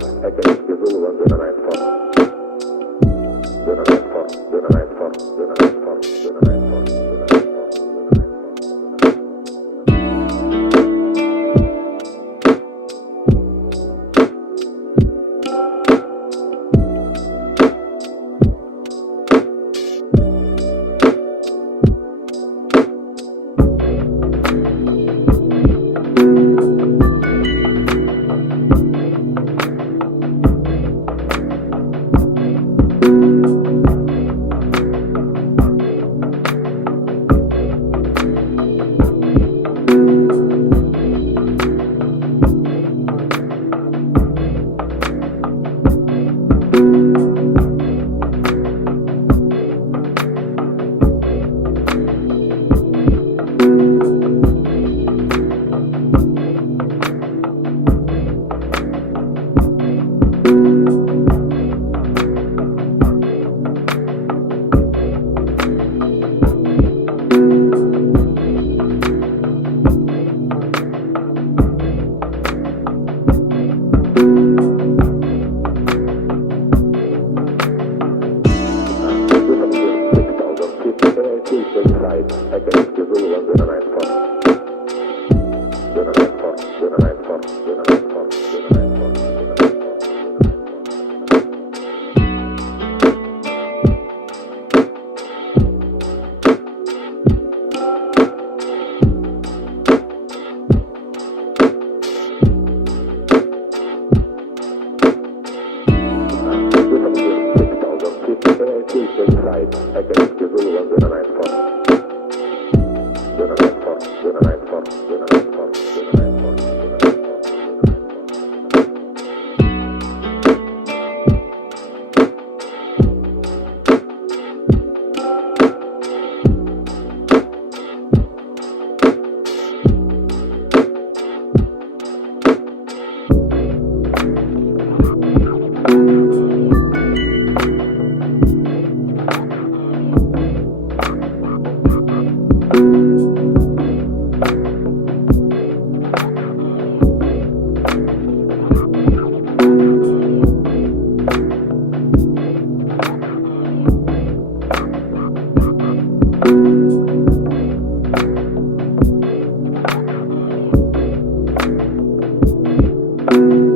Zeit erkennt Gesuche Dünnerheit fort. Dünnerheit fort, Dünnerheit fort, Dünnerheit fort, Dünnerheit fort, Dünnerheit fort. Zeit erkennt Gesuche Dünnerheit fort. Dünnerheit fort, Dünnerheit fort, Dünnerheit fort, Dünnerheit fort, Dünnerheit fort. Zeit erkennt Gesuche Dünnerheit fort. Dünnerheit fort, Dünnerheit fort, Dünnerheit fort, Dünnerheit fort, Dünnerheit fort.